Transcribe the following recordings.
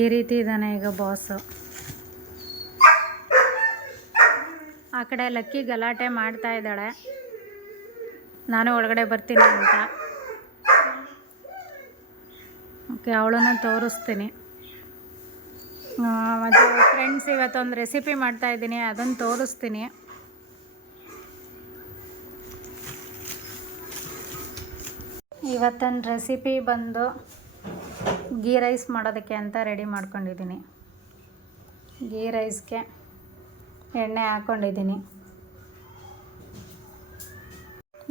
ಈ ರೀತಿ ಇದ್ದಾನೆ ಈಗ ಬಾಸು ಆ ಕಡೆ ಲಕ್ಕಿ ಗಲಾಟೆ ಮಾಡ್ತಾ ಇದ್ದಾಳೆ. ನಾನು ಒಳಗಡೆ ಬರ್ತೀನಿ ಅಂತ. ಓಕೆ ಅವಳನ್ನು ತೋರಿಸ್ತೀನಿ. ಮತ್ತು ಫ್ರೆಂಡ್ಸ್ ಇವತ್ತೊಂದು ರೆಸಿಪಿ ಮಾಡ್ತಾ ಇದ್ದೀನಿ, ಅದನ್ನು ತೋರಿಸ್ತೀನಿ. ಇವತ್ತೊಂದು ರೆಸಿಪಿ ಬಂದು ಗೀ ರೈಸ್ ಮಾಡೋದಕ್ಕೆ ಅಂತ ರೆಡಿ ಮಾಡ್ಕೊಂಡಿದ್ದೀನಿ. ಗೀ ರೈಸ್ಗೆ ಎಣ್ಣೆ ಹಾಕ್ಕೊಂಡಿದ್ದೀನಿ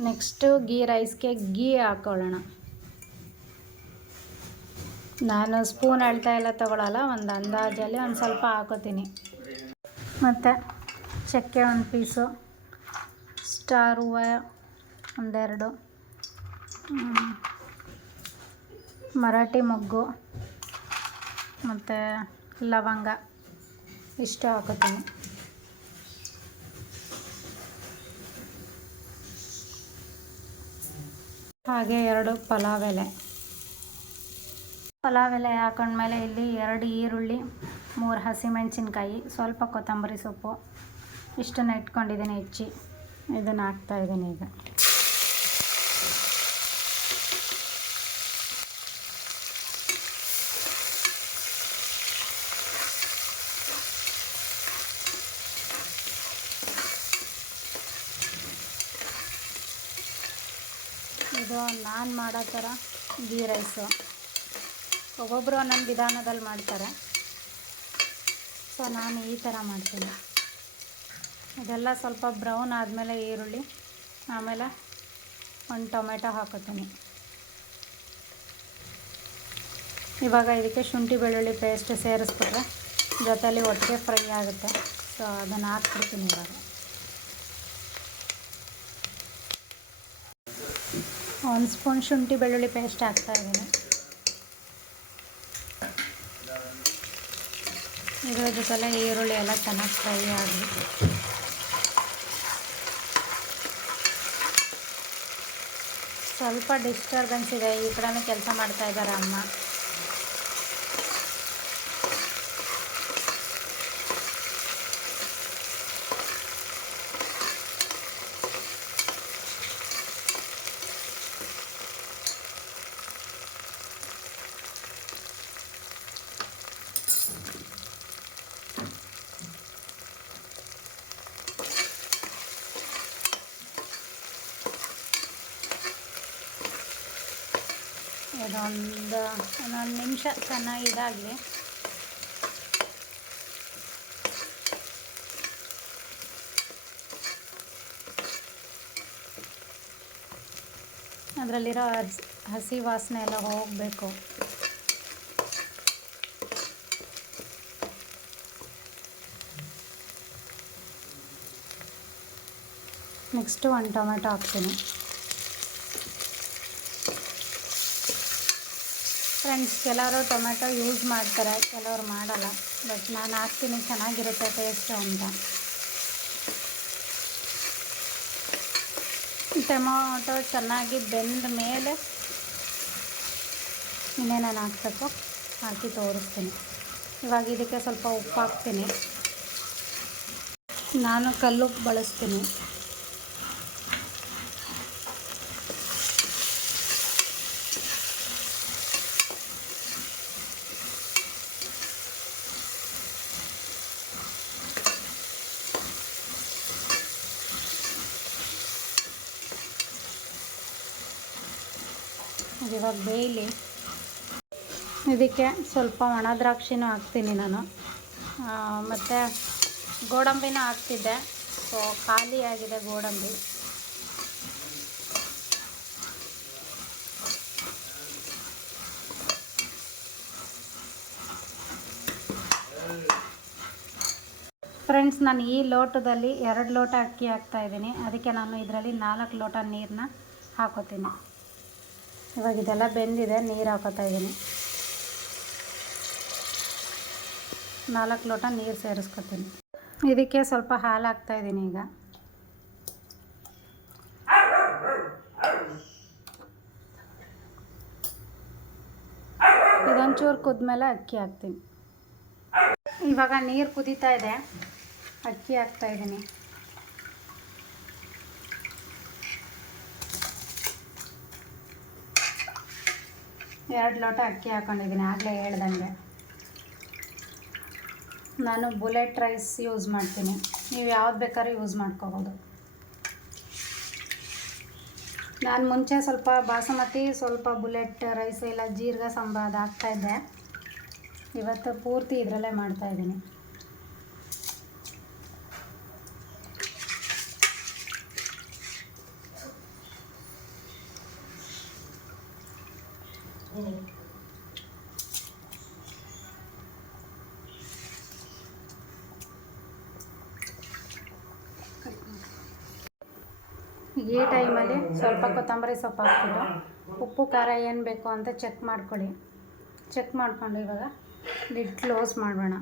ನೆಕ್ಸ್ಟು ಗೀ ರೈಸ್ಗೆ ಗೀ ಹಾಕ್ಕೊಳ್ಳೋಣ ನಾನು ಸ್ಪೂನ್ ಅಳ್ತಾ ಎಲ್ಲ ತೊಗೊಳಲ್ಲ, ಒಂದು ಅಂದಾಜಲ್ಲಿ ಒಂದು ಸ್ವಲ್ಪ ಹಾಕೋತೀನಿ. ಮತ್ತು ಚಕ್ಕೆ ಒಂದು ಪೀಸು, ಸ್ಟಾರ್ ಹೂವು ಒಂದೆರಡು. ಮರಾಠಿ ಮೊಗ್ಗು ಮತ್ತು ಲವಂಗ ಇಷ್ಟು ಹಾಕೋತೀನಿ ಹಾಗೆ ಎರಡು ಪಲಾವ್ ಎಲೆ. ಪಲಾವ್ ಎಲೆ ಹಾಕೊಂಡ್ಮೇಲೆ ಇಲ್ಲಿ ಎರಡು ಈರುಳ್ಳಿ, ಮೂರು ಹಸಿಮೆಣಸಿನ್ಕಾಯಿ, ಸ್ವಲ್ಪ ಕೊತ್ತಂಬರಿ ಸೊಪ್ಪು, ಇಷ್ಟನ್ನು ಇಟ್ಕೊಂಡಿದ್ದೀನಿ ಹೆಚ್ಚಿ. ಇದನ್ನು ಹಾಕ್ತಾಯಿದ್ದೀನಿ ಈಗ. ಇದು ನಾನು ಮಾಡೋ ಥರ ಗೀ ರೈಸು. ಒಬ್ಬೊಬ್ಬರು ಒಂದೊಂದು ವಿಧಾನದಲ್ಲಿ ಮಾಡ್ತಾರೆ. ಸೊ, ನಾನು ಈ ಥರ ಮಾಡ್ತೀನಿ. ಇದೆಲ್ಲ ಸ್ವಲ್ಪ ಬ್ರೌನ್ ಆದಮೇಲೆ ಈರುಳ್ಳಿ, ಆಮೇಲೆ ಒಂದು ಟೊಮೆಟೊ ಹಾಕೋತೀನಿ. ಇವಾಗ ಇದಕ್ಕೆ ಶುಂಠಿ ಬೆಳ್ಳುಳ್ಳಿ ಪೇಸ್ಟ್ ಸೇರಿಸ್ಬಿಟ್ರೆ ಜೊತೆಯಲ್ಲಿ ಒಟ್ಟಿಗೆ ಫ್ರೈ ಆಗುತ್ತೆ. ಸೊ, ಅದನ್ನು ಹಾಕ್ಬಿಡ್ತೀನಿ ಇವಾಗ. ಒಂದು ಸ್ಪೂನ್ ಶುಂಠಿ ಬೆಳ್ಳುಳ್ಳಿ ಪೇಸ್ಟ್ ಹಾಕ್ತಾ ಇದ್ದೀನಿ. ಇದರ ಜೊತೆಲ್ಲ ಈರುಳ್ಳಿ ಎಲ್ಲ ಚೆನ್ನಾಗಿ ಫ್ರೈ ಆಗಲಿ ಸ್ವಲ್ಪ ಡಿಸ್ಟರ್ಬೆನ್ಸ್ ಇದೆ, ಈ ಕಡೆನೂ ಕೆಲಸ ಮಾಡ್ತಾ ಇದ್ದಾರೆ ಅಮ್ಮ. ಇದೊಂದು ಒಂದೊಂದು ನಿಮಿಷ ಚೆನ್ನಾಗಿ ಇದಾಗಲಿ ಅದರಲ್ಲಿರೋ ಹಸಿ ವಾಸನೆ ಎಲ್ಲ ಹೋಗಬೇಕು. ನೆಕ್ಸ್ಟು ಒಂದು ಟೊಮೆಟೊ ಹಾಕ್ತೀನಿ. ಫ್ರೆಂಡ್ಸ್, ಕೆಲವರು ಟೊಮೆಟೊ ಯೂಸ್ ಮಾಡ್ತಾರೆ, ಕೆಲವರು ಮಾಡಲ್ಲ. ಬಟ್ ನಾನು ಹಾಕ್ತೀನಿ, ಚೆನ್ನಾಗಿರುತ್ತೆ ಟೇಸ್ಟು ಅಂತ. ಟೊಮೊಟೊ ಚೆನ್ನಾಗಿ ಬೆಂದ ಮೇಲೆ ಇನ್ನೇನೇನು ಹಾಕ್ಬೇಕು? ಹಾಕಿ ತೋರಿಸ್ತೀನಿ. ಇವಾಗ ಇದಕ್ಕೆ ಸ್ವಲ್ಪ ಉಪ್ಪು ಹಾಕ್ತೀನಿ. ನಾನು ಕಲ್ಲು ಬಳಸ್ತೀನಿ. ಇದು ಇವಾಗ ಬೇಯಲಿ. ಇದಕ್ಕೆ ಸ್ವಲ್ಪ ಒಣ ದ್ರಾಕ್ಷಿನೂ ಹಾಕ್ತೀನಿ ನಾನು. ಮತ್ತು ಗೋಡಂಬಿನೂ ಹಾಕ್ತಿದ್ದೆ. ಸೊ ಖಾಲಿಯಾಗಿದೆ ಗೋಡಂಬಿ. ಫ್ರೆಂಡ್ಸ್ ನಾನು ಈ ಲೋಟದಲ್ಲಿ ಎರಡು ಲೋಟ ಅಕ್ಕಿ ಹಾಕ್ತಾ ಇದ್ದೀನಿ. ಅದಕ್ಕೆ ನಾನು ಇದರಲ್ಲಿ ನಾಲ್ಕು ಲೋಟ ನೀರನ್ನ ಹಾಕೋತೀನಿ. ಇವಾಗ ಇದೆಲ್ಲ ಬೆಂದಿದೆ, ನೀರು ಹಾಕೋತಾ ಇದ್ದೀನಿ ನಾಲ್ಕು ಲೋಟ ನೀರು ಸೇರಿಸ್ಕೊತೀನಿ. ಇದಕ್ಕೆ ಸ್ವಲ್ಪ ಹಾಲು ಹಾಕ್ತಾ ಇದ್ದೀನಿ ಈಗ. ಇದೊಂಚೂರು ಕುದ್ಮೇಲೆ ಅಕ್ಕಿ ಹಾಕ್ತೀನಿ. ಇವಾಗ ನೀರು ಕುದೀತಾ ಇದೆ. ಅಕ್ಕಿ ಹಾಕ್ತಾ ಇದ್ದೀನಿ ಎರಡು ಲೋಟ ಅಕ್ಕಿ ಹಾಕೊಂಡಿದ್ದೀನಿ, ಆಗಲೇ ಹೇಳ್ದಂಗೆ. ನಾನು ಬುಲೆಟ್ ರೈಸ್ ಯೂಸ್ ಮಾಡ್ತೀನಿ. ನೀವು ಯಾವ್ದು ಬೇಕಾದ್ರೂ ಯೂಸ್ ಮಾಡ್ಕೋಬೋದು. ನಾನು ಮುಂಚೆ ಸ್ವಲ್ಪ ಬಾಸುಮತಿ, ಸ್ವಲ್ಪ ಬುಲೆಟ್ ರೈಸ್, ಇಲ್ಲ ಜೀರಿಗೆ ಸಂಬಾದ ಹಾಕ್ತಾಯಿದ್ದೆ ಇವತ್ತು ಪೂರ್ತಿ ಇದರಲ್ಲೇ ಮಾಡ್ತಾಯಿದ್ದೀನಿ ಈ ಟೈಮಲ್ಲಿ ಸ್ವಲ್ಪ ಕೊತ್ತಂಬರಿ ಸೊಪ್ಪು ಹಾಕ್ಬಿಟ್ಟು ಉಪ್ಪು, ಖಾರ ಏನು ಬೇಕು ಅಂತ ಚೆಕ್ ಮಾಡ್ಕೊಳ್ಳಿ. ಚೆಕ್ ಮಾಡಿಕೊಂಡು ಇವಾಗ ಲಿಡ್ ಕ್ಲೋಸ್ ಮಾಡೋಣ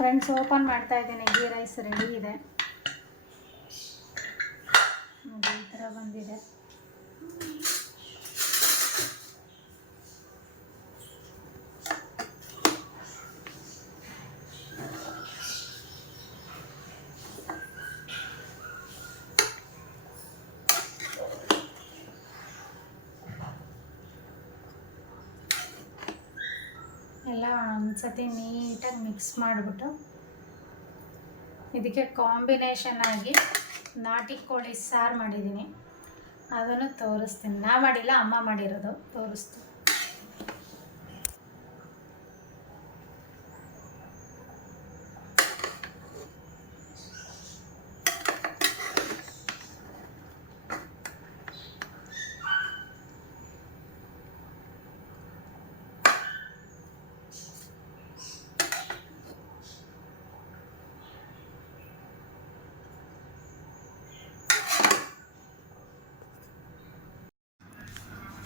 ಫ್ರೆಂಡ್ಸ್ ಓಪನ್ ಮಾಡ್ತಾ ಇದ್ದೀನಿ. ಗೀ ರೈಸ್ ರೆಡಿ ಇದೆ. ಈ ಥರ ಬಂದಿದೆ ಎಲ್ಲ ಒಂದ್ಸತಿ ನೀಟಾಗಿ ಮಿಕ್ಸ್ ಮಾಡಿಬಿಟ್ಟು ಇದಕ್ಕೆ ಕಾಂಬಿನೇಷನ್ ಆಗಿ ನಾಟಿ ಕೋಳಿ ಸಾರು ಮಾಡಿದ್ದೀನಿ. ಅದನ್ನು ತೋರಿಸ್ತೀನಿ. ನಾ ಮಾಡಿಲ್ಲ, ಅಮ್ಮ ಮಾಡಿರೋದು. ತೋರಿಸ್ತೀನಿ.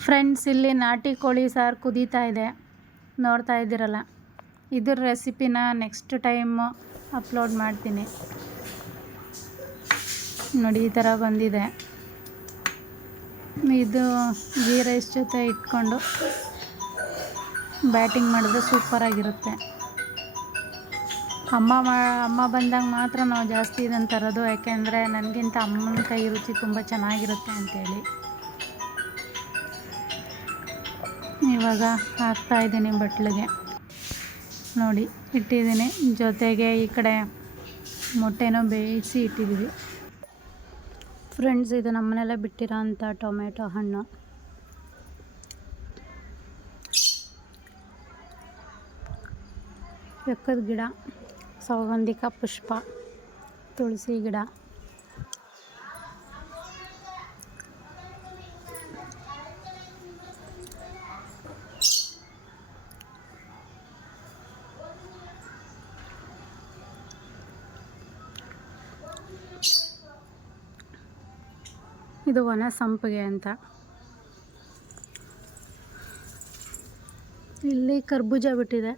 ಫ್ರೆಂಡ್ಸ್ ಇಲ್ಲಿ ನಾಟಿ ಕೋಳಿ ಸಾರು ಕುದೀತಾ ಇದೆ. ನೋಡ್ತಾ ಇದ್ದೀರಲ್ಲ? ಇದ್ರ ರೆಸಿಪಿನ ನೆಕ್ಸ್ಟ್ ಟೈಮ್ ಅಪ್ಲೋಡ್ ಮಾಡ್ತೀನಿ. ನೋಡಿ, ಈ ಥರ ಬಂದಿದೆ. ಇದು ಗೀ ರೈಸ್ ಜೊತೆ ಇಟ್ಕೊಂಡು ಬ್ಯಾಟಿಂಗ್ ಮಾಡಿದ್ರೆ ಸೂಪರಾಗಿರುತ್ತೆ ಅಮ್ಮ ಮಾ, ಅಮ್ಮ ಬಂದಾಗ ಮಾತ್ರ ನಾವು ಜಾಸ್ತಿ ಇದನ್ನು ತರೋದು, ಯಾಕೆಂದರೆ ನನಗಿಂತ ಅಮ್ಮನ ಕೈ ರುಚಿ ತುಂಬ ಚೆನ್ನಾಗಿರುತ್ತೆ ಅಂತೇಳಿ. ಇವಾಗ ಹಾಕ್ತಾ ಇದ್ದೀನಿ ಬಟ್ಲಿಗೆ. ನೋಡಿ, ಇಟ್ಟಿದ್ದೀನಿ. ಜೊತೆಗೆ ಈ ಕಡೆ ಮೊಟ್ಟೆನೂ ಬೇಯಿಸಿ ಇಟ್ಟಿದ್ದೀವಿ. ಫ್ರೆಂಡ್ಸ್, ಇದು ನಮ್ಮನೆಲ್ಲ ಬಿಟ್ಟಿರೋ ಅಂಥ ಟೊಮೆಟೊ ಹಣ್ಣು. ಎಕ್ಕದ ಗಿಡ ಸೌಗಂಧಿಕ ಪುಷ್ಪ, ತುಳಸಿ ಗಿಡ. ಇದು ಒಣ ಸಂಪಿಗೆ ಅಂತ. ಇಲ್ಲಿ ಕರ್ಬೂಜ ಬಿಟ್ಟಿದೆ.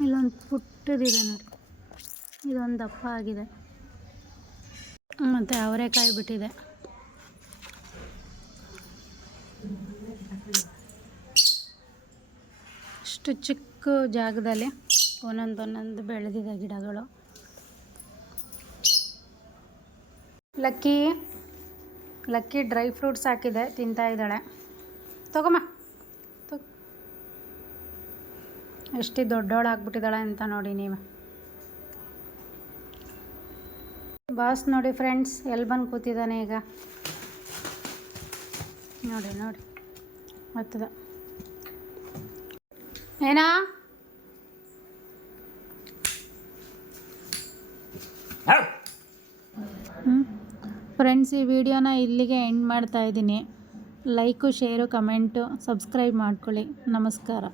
ಇಲ್ಲೊಂದು ಪುಟ್ಟದಿದೆ ನೋಡಿ. ಇದೊಂದು ದಪ್ಪ ಆಗಿದೆ. ಮತ್ತು ಅವರೆಕಾಯಿ ಬಿಟ್ಟಿದೆ. ಅಷ್ಟು ಚಿಕ್ಕ ಜಾಗದಲ್ಲಿ ಒಂದೊಂದೊಂದೊಂದು ಒಂದೊಂದು ಬೆಳೆದಿದೆ ಗಿಡಗಳು. ಲಕ್ಕಿ ಲಕ್ಕಿ ಡ್ರೈ ಫ್ರೂಟ್ಸ್ ಹಾಕಿದೆ, ತಿಂತಾ ಇದ್ದಾಳೆ. ತಗೊಮ್ಮ. ತಗೋ ಎಷ್ಟು ದೊಡ್ಡೋಳು ಆಗ್ಬಿಟ್ಟಿದ್ದಾಳೆ ಅಂತ ನೋಡಿ ನೀವು. ಬಾಸ್ ನೋಡಿ ಫ್ರೆಂಡ್ಸ್ ಎಲ್ಲಿ ಬಂದು ಕೂತಿದ್ದಾನೆ ಈಗ? ನೋಡಿ ನೋಡಿ. ಮತ್ತದ ಏನಾ? ಫ್ರೆಂಡ್ಸ್ ಈ ವಿಡಿಯೋನ ಇಲ್ಲಿಗೆ ಎಂಡ್ ಮಾಡ್ತಾ ಇದ್ದೀನಿ. ಲೈಕು ಶೇರು ಕಮೆಂಟು ಸಬ್ಸ್ಕ್ರೈಬ್ ಮಾಡ್ಕೊಳ್ಳಿ. ನಮಸ್ಕಾರ.